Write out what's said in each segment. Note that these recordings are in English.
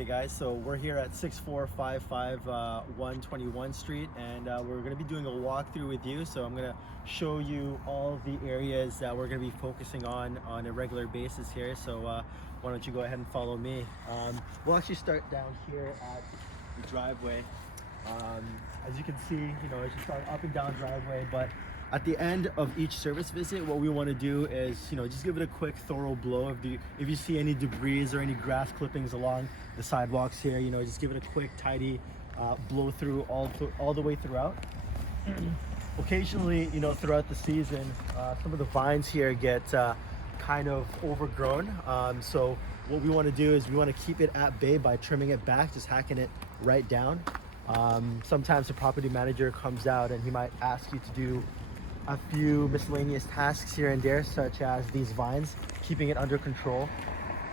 Hey guys, so we're here at 6455 121 Street, and we're going to be doing a walkthrough with you. So I'm going to show you all the areas that we're going to be focusing on a regular basis here. So why don't you go ahead and follow me. We'll actually start down here at the driveway. As you can see, it's just an up and down driveway, but at the end of each service visit, what we want to do is, just give it a quick thorough blow. If you see any debris or any grass clippings along the sidewalks here, just give it a quick, tidy blow through all the way throughout. Occasionally, throughout the season, some of the vines here get kind of overgrown. So what we want to do is we want to keep it at bay by trimming it back, just hacking it right down. Sometimes the property manager comes out and he might ask you to do a few miscellaneous tasks here and there, such as these vines, keeping it under control.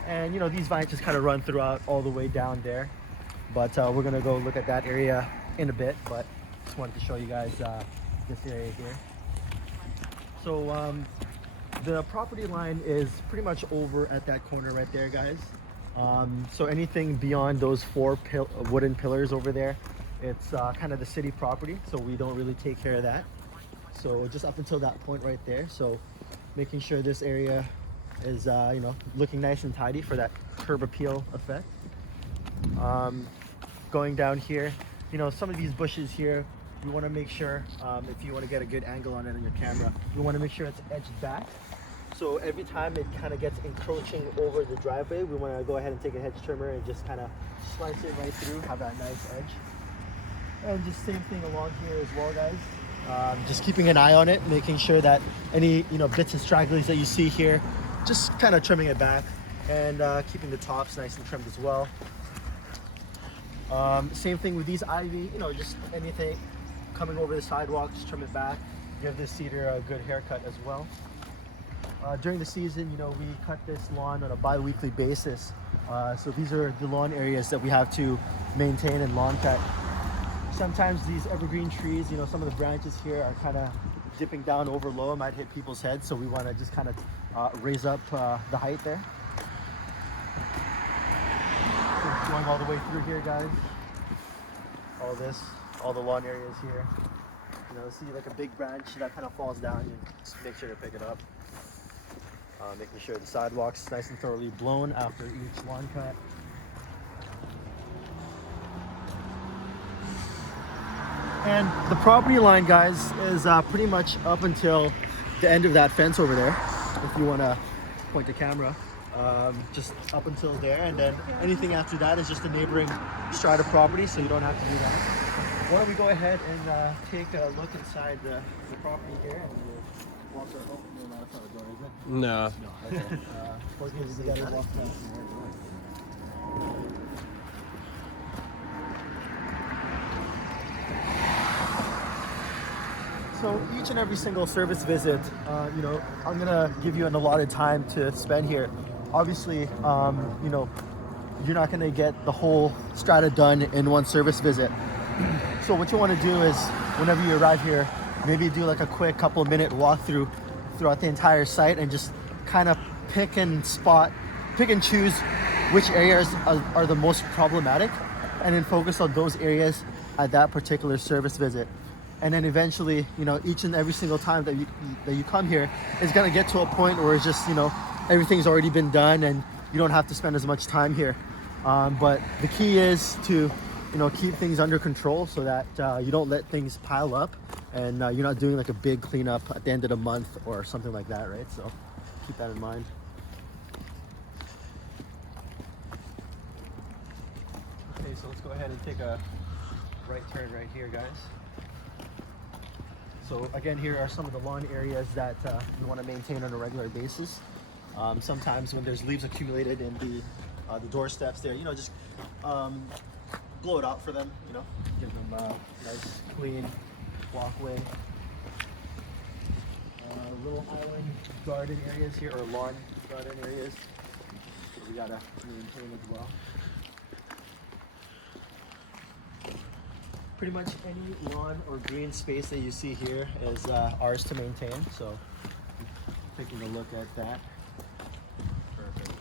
And these vines just kind of run throughout all the way down there. But we're gonna go look at that area in a bit, but just wanted to show you guys this area here. So the property line is pretty much over at that corner right there, guys. So anything beyond those four wooden pillars over there, it's kind of the city property, so we don't really take care of that. So just up until that point right there, so making sure this area is looking nice and tidy for that curb appeal effect. Going down here, some of these bushes here, you want to make sure, if you want to get a good angle on it on your camera, you want to make sure it's edged back. So every time it kind of gets encroaching over the driveway, we want to go ahead and take a hedge trimmer and just kind of slice it right through, have that nice edge. And just same thing along here as well, guys. Just keeping an eye on it, making sure that any bits and stragglers that you see here, just kind of trimming it back, and keeping the tops nice and trimmed as well. Same thing with these ivy, just anything coming over the sidewalk, just trim it back. Give this cedar a good haircut as well. During the season, we cut this lawn on a bi-weekly basis. So these are the lawn areas that we have to maintain and lawn cut. Sometimes these evergreen trees, some of the branches here are kind of dipping down over low, might hit people's heads. So we want to just kind of raise up the height there. So going all the way through here, guys. All the lawn areas here. See like a big branch that kind of falls down, you just make sure to pick it up. Making sure the sidewalk's nice and thoroughly blown after each lawn cut. And the property line, guys, is pretty much up until the end of that fence over there. If you want to point the camera, just up until there, and then anything after that is just a neighboring strata property, so you don't have to do that. Why don't we go ahead and take a look inside the property here, and we'll walk our. Oh, no, that's not a door, is it? No. No. Okay. We gotta walk past the door. So each and every single service visit, I'm gonna give you an allotted time to spend here. Obviously, you're not gonna get the whole strata done in one service visit. So what you want to do is, whenever you arrive here, maybe do like a quick couple-minute walkthrough throughout the entire site, and just kind of pick and choose which areas are the most problematic, and then focus on those areas at that particular service visit. And then eventually, each and every single time that you come here, it's gonna get to a point where it's just, everything's already been done and you don't have to spend as much time here. But the key is to, keep things under control so that you don't let things pile up, and you're not doing like a big cleanup at the end of the month or something like that, right? So keep that in mind. Okay, so let's go ahead and take a right turn right here, guys. So again, here are some of the lawn areas that you want to maintain on a regular basis. Sometimes when there's leaves accumulated in the doorsteps there, just blow it out for them, give them a nice clean walkway. Little island garden areas here, or lawn garden areas, we gotta maintain as well. Pretty much any lawn or green space that you see here is ours to maintain, so taking a look at that. Perfect.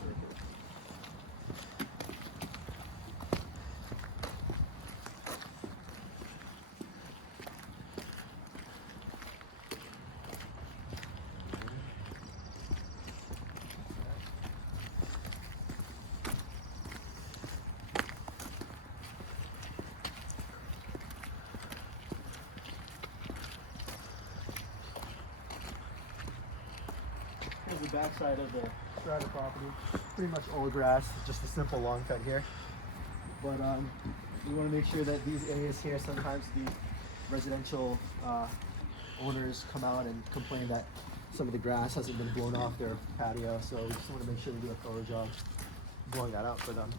backside of the strata property, pretty much all grass, just a simple lawn cut here. But we want to make sure that these areas here, sometimes the residential owners come out and complain that some of the grass hasn't been blown off their patio, so we just want to make sure we do a thorough job blowing that out for them.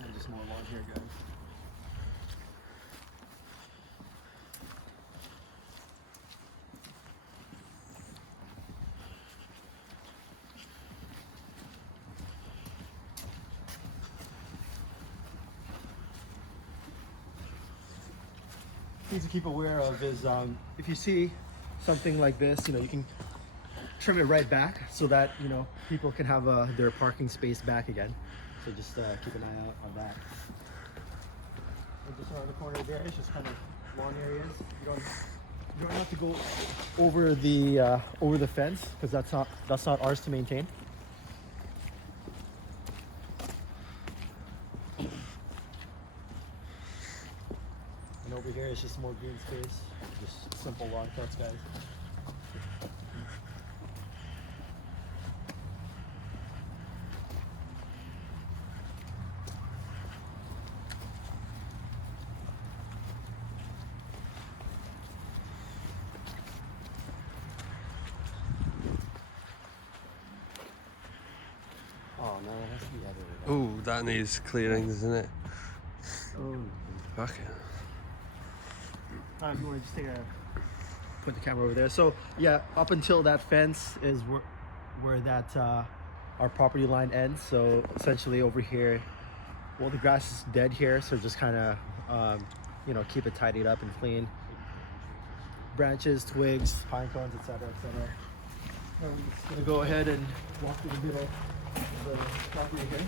And just more lawn here, guys. Things to keep aware of is if you see something like this, you can trim it right back so that people can have their parking space back again. So just keep an eye out on that. And just around the corner there, it's just kind of lawn areas. You don't have to go over the fence because that's not ours to maintain. And over here is just more green space, just simple lawn cuts, guys. Oh no, that's the other way. Ooh, that needs clearing, doesn't it? Oh. Okay. If you want to just put the camera over there. So yeah, up until that fence is where that our property line ends. So essentially over here, well, the grass is dead here, so just kind of keep it tidied up and clean. Branches, twigs, pine cones, etc., etc. Now we're just gonna go ahead and walk through the middle of the property again.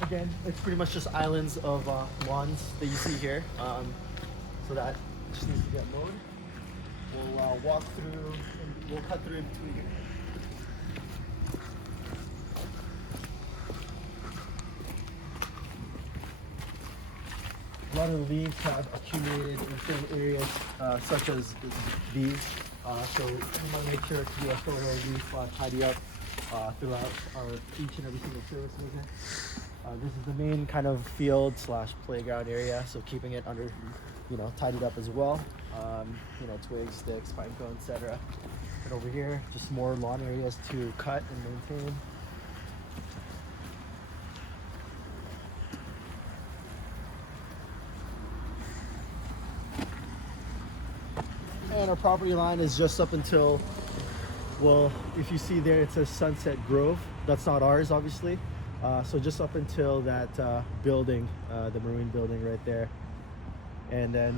Again, it's pretty much just islands of lawns that you see here. So that just needs to get mowed. We'll walk through and we'll cut through in between here. A lot of the leaves have accumulated in certain areas, such as these. So we want to make sure to do a thorough leaf tidy up throughout each and every single service visit. This is the main kind of field / playground area, so keeping it under, tidied up as well. Twigs, sticks, pine cones, etc. And over here, just more lawn areas to cut and maintain. And our property line is just up until, well, if you see there, it says Sunset Grove. That's not ours, obviously. So just up until that building, the marine building right there. And then,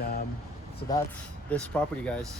so that's this property, guys.